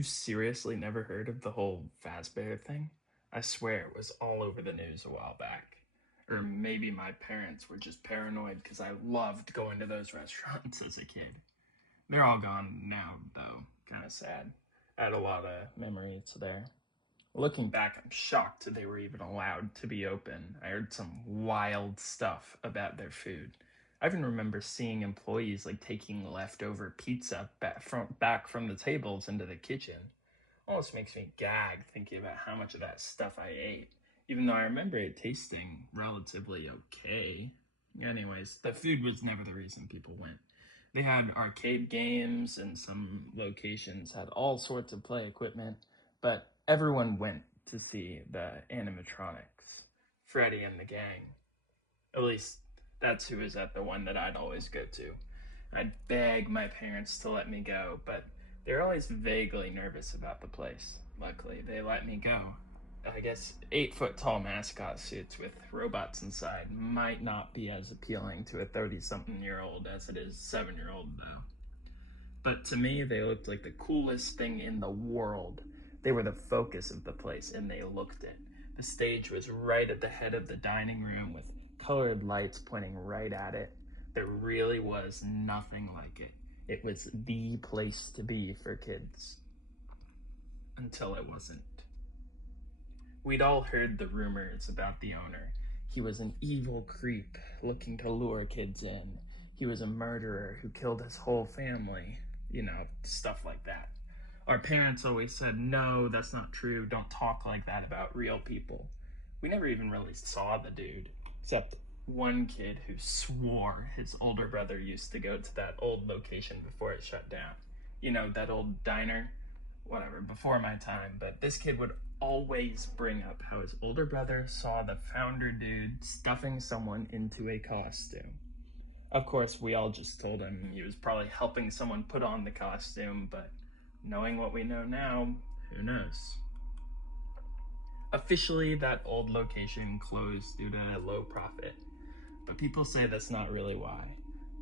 You seriously never heard of the whole Fazbear thing? I swear it was all over the news a while back. Or maybe my parents were just paranoid because I loved going to those restaurants as a kid. They're all gone now, though. Kind of sad. I had a lot of memories there. Looking back, I'm shocked that they were even allowed to be open. I heard some wild stuff about their food. I even remember seeing employees like taking leftover pizza back from the tables into the kitchen. Almost makes me gag thinking about how much of that stuff I ate, even though I remember it tasting relatively okay. Anyways, the food was never the reason people went. They had arcade games, and some locations had all sorts of play equipment, but everyone went to see the animatronics, Freddy and the gang. At least, that's who was at the one that I'd always go to. I'd beg my parents to let me go, but they're always vaguely nervous about the place. Luckily, they let me go. I guess 8-foot tall mascot suits with robots inside might not be as appealing to a 30-something-year-old as it is 7-year-old, though. But to me, they looked like the coolest thing in the world. They were the focus of the place, and they looked it. The stage was right at the head of the dining room with colored lights pointing right at it. There really was nothing like it. It was the place to be for kids. Until it wasn't. We'd all heard the rumors about the owner. He was an evil creep looking to lure kids in. He was a murderer who killed his whole family. You know, stuff like that. Our parents always said, no, that's not true. Don't talk like that about real people. We never even really saw the dude, except one kid who swore his older brother used to go to that old location before it shut down. You know, that old diner? Whatever, before my time, but this kid would always bring up how his older brother saw the founder dude stuffing someone into a costume. Of course, we all just told him he was probably helping someone put on the costume, but knowing what we know now, who knows? Officially, that old location closed due to low profit, but people say that's not really why.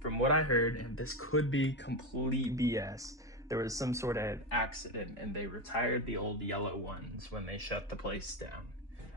From what I heard, and this could be complete BS, there was some sort of accident and they retired the old yellow ones when they shut the place down.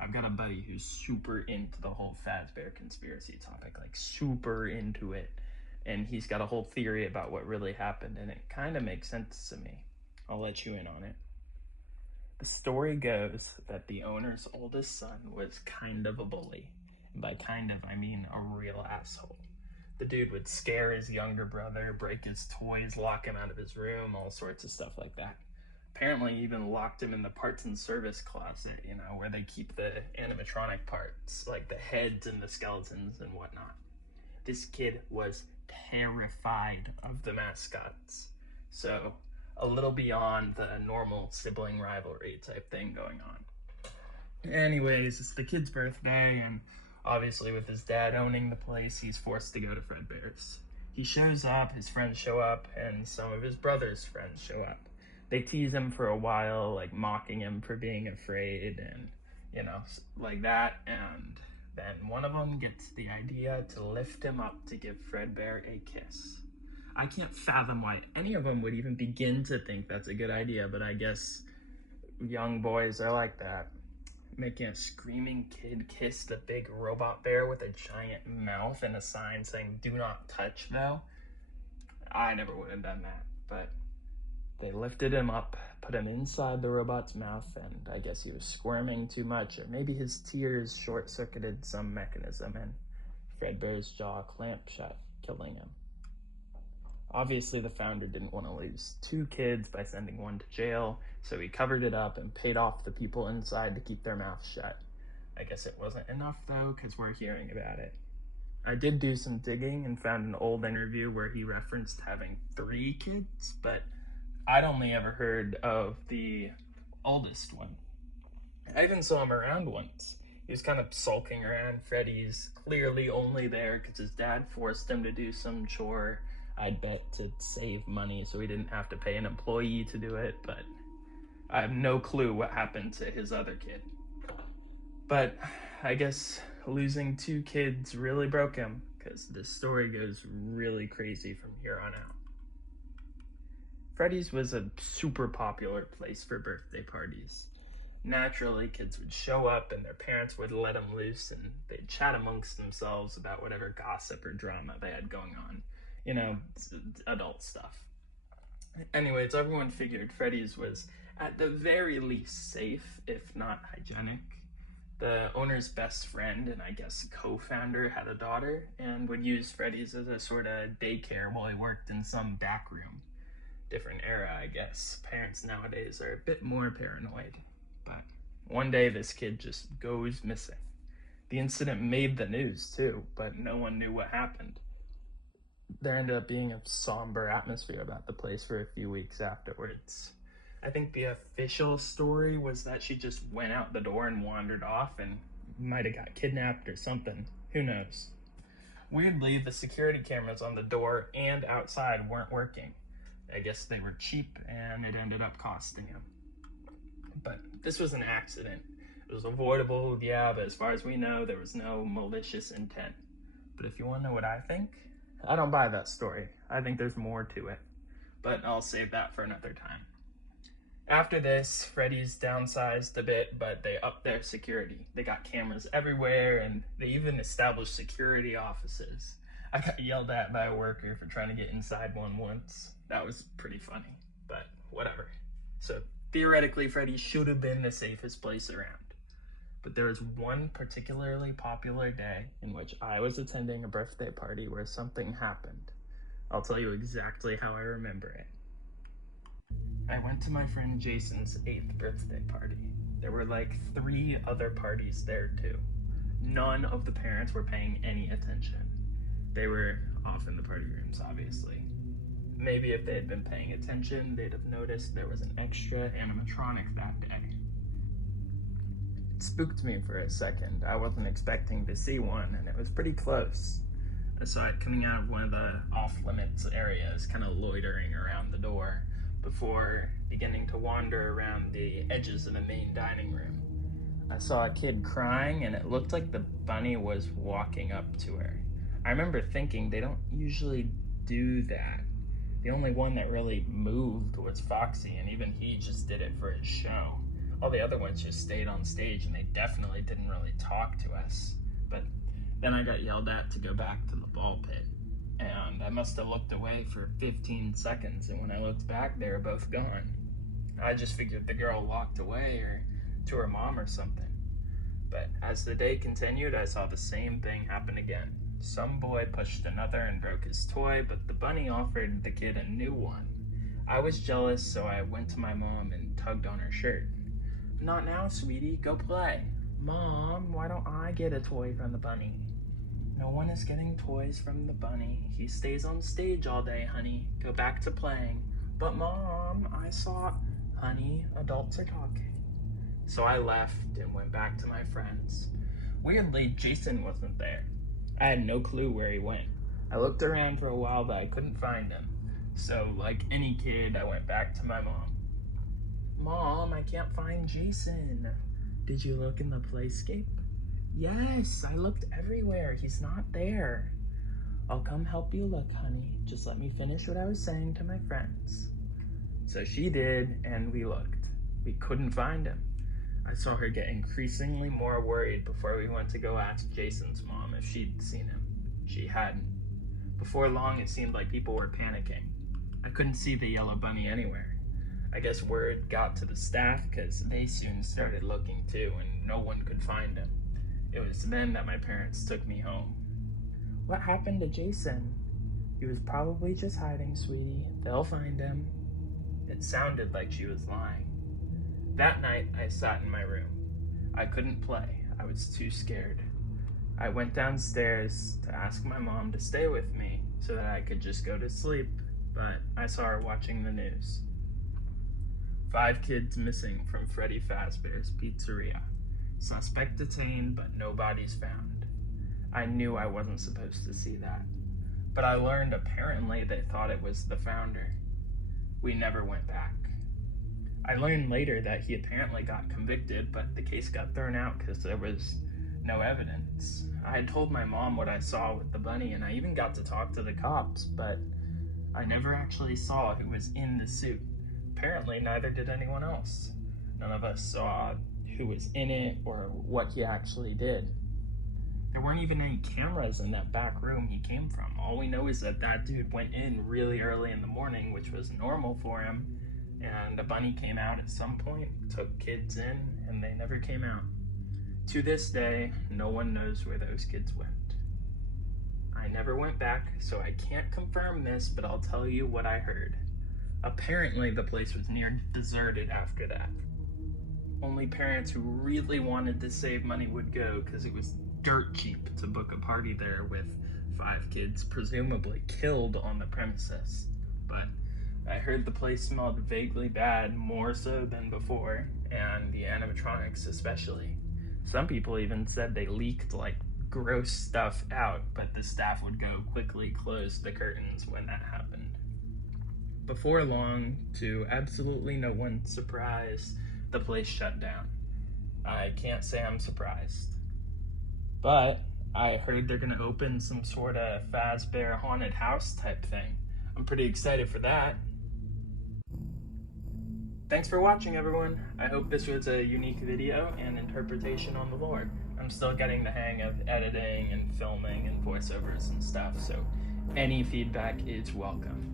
I've got a buddy who's super into the whole Fazbear conspiracy topic, like super into it. And he's got a whole theory about what really happened, and it kind of makes sense to me. I'll let you in on it. The story goes that the owner's oldest son was kind of a bully. And by kind of, I mean a real asshole. The dude would scare his younger brother, break his toys, lock him out of his room, all sorts of stuff like that. Apparently even locked him in the parts and service closet, you know, where they keep the animatronic parts, like the heads and the skeletons and whatnot. This kid was terrified of the mascots. So, a little beyond the normal sibling rivalry type thing going on. Anyways, it's the kid's birthday, and obviously, with his dad owning the place, he's forced to go to Fredbear's. He shows up, his friends show up, and some of his brother's friends show up. They tease him for a while, like mocking him for being afraid and, you know, like that. And then one of them gets the idea to lift him up to give Fredbear a kiss. I can't fathom why any of them would even begin to think that's a good idea, but I guess young boys are like that. Making a screaming kid kiss the big robot bear with a giant mouth and a sign saying, "Do not touch," though. I never would have done that, but they lifted him up, put him inside the robot's mouth, and I guess he was squirming too much, or maybe his tears short-circuited some mechanism, and Fredbear's jaw clamped shut, killing him. Obviously, the founder didn't want to lose 2 kids by sending one to jail, so he covered it up and paid off the people inside to keep their mouths shut. I guess it wasn't enough, though, because we're hearing about it. I did do some digging and found an old interview where he referenced having 3 kids, but I'd only ever heard of the oldest one. I even saw him around once. He was kind of sulking around. Freddy's clearly only there because his dad forced him to do some chore. I'd bet to save money so he didn't have to pay an employee to do it, but I have no clue what happened to his other kid. But I guess losing 2 kids really broke him, because this story goes really crazy from here on out. Freddy's was a super popular place for birthday parties. Naturally, kids would show up and their parents would let them loose and they'd chat amongst themselves about whatever gossip or drama they had going on. You know, adult stuff. Anyways, everyone figured Freddy's was at the very least safe, if not hygienic. The owner's best friend and I guess co-founder had a daughter and would use Freddy's as a sort of daycare while he worked in some back room. Different era, I guess. Parents nowadays are a bit more paranoid. But one day this kid just goes missing. The incident made the news too, but no one knew what happened. There ended up being a somber atmosphere about the place for a few weeks afterwards. I think the official story was that she just went out the door and wandered off and might have got kidnapped or something. Who knows? Weirdly, the security cameras on the door and outside weren't working. I guess they were cheap and it ended up costing him. But this was an accident. It was avoidable, yeah, but as far as we know, there was no malicious intent. But if you want to know what I think, I don't buy that story. I think there's more to it. But I'll save that for another time. After this, Freddy's downsized a bit, but they upped their security. They got cameras everywhere, and they even established security offices. I got yelled at by a worker for trying to get inside one once. That was pretty funny, but whatever. So theoretically, Freddy should have been the safest place around. But there was one particularly popular day in which I was attending a birthday party where something happened. I'll tell you exactly how I remember it. I went to my friend Jason's 8th birthday party. There were like 3 other parties there too. None of the parents were paying any attention. They were off in the party rooms, obviously. Maybe if they had been paying attention, they'd have noticed there was an extra animatronic that day. It spooked me for a second. I wasn't expecting to see one, and it was pretty close. I saw it coming out of one of the off-limits areas, kind of loitering around the door, before beginning to wander around the edges of the main dining room. I saw a kid crying, and it looked like the bunny was walking up to her. I remember thinking they don't usually do that. The only one that really moved was Foxy, and even he just did it for his show. All the other ones just stayed on stage, and they definitely didn't really talk to us. But then I got yelled at to go back to the ball pit, and I must have looked away for 15 seconds, and when I looked back, they were both gone. I just figured the girl walked away or to her mom or something. But as the day continued, I saw the same thing happen again. Some boy pushed another and broke his toy, but the bunny offered the kid a new one. I was jealous, so I went to my mom and tugged on her shirt. "Not now, sweetie, go play." "Mom, why don't I get a toy from the bunny?" "No one is getting toys from the bunny. He stays on stage all day, honey. Go back to playing." "But Mom, I saw..." "Honey, adults are talking." So I left and went back to my friends. Weirdly, Jason wasn't there. I had no clue where he went. I looked around for a while, but I couldn't find him. So, like any kid, I went back to my mom. "Mom, I can't find Jason." "Did you look in the playscape?" "Yes, I looked everywhere. He's not there." "I'll come help you look, honey. Just let me finish what I was saying to my friends." So she did, and we looked. We couldn't find him. I saw her get increasingly more worried before we went to go ask Jason's mom if she'd seen him. She hadn't. Before long, it seemed like people were panicking. I couldn't see the yellow bunny anywhere. I guess word got to the staff because they soon started looking too, and no one could find him. It was then that my parents took me home. "What happened to Jason?" "He was probably just hiding, sweetie. They'll find him." It sounded like she was lying. That night, I sat in my room. I couldn't play. I was too scared. I went downstairs to ask my mom to stay with me so that I could just go to sleep, but I saw her watching the news. 5 kids missing from Freddy Fazbear's Pizzeria. Suspect detained, but no bodies found. I knew I wasn't supposed to see that, but I learned apparently they thought it was the founder. We never went back. I learned later that he apparently got convicted, but the case got thrown out because there was no evidence. I had told my mom what I saw with the bunny, and I even got to talk to the cops, but I never actually saw who was in the suit. Apparently, neither did anyone else. None of us saw who was in it or what he actually did. There weren't even any cameras in that back room he came from. All we know is that that dude went in really early in the morning, which was normal for him, and a bunny came out at some point, took kids in, and they never came out. To this day, no one knows where those kids went. I never went back, so I can't confirm this, but I'll tell you what I heard. Apparently, the place was near deserted after that. Only parents who really wanted to save money would go, because it was dirt cheap to book a party there with 5 kids presumably killed on the premises. But I heard the place smelled vaguely bad, more so than before, and the animatronics especially. Some people even said they leaked like gross stuff out, but the staff would go quickly close the curtains when that happened. Before long, to absolutely no one's surprise, the place shut down. I can't say I'm surprised. But I heard they're gonna open some sort of Fazbear haunted house type thing. I'm pretty excited for that. Thanks for watching, everyone. I hope this was a unique video and interpretation on the lore. I'm still getting the hang of editing and filming and voiceovers and stuff, so any feedback is welcome.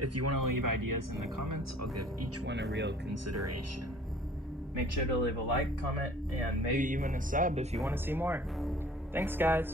If you want to leave ideas in the comments, I'll give each one a real consideration. Make sure to leave a like, comment, and maybe even a sub if you want to see more. Thanks, guys.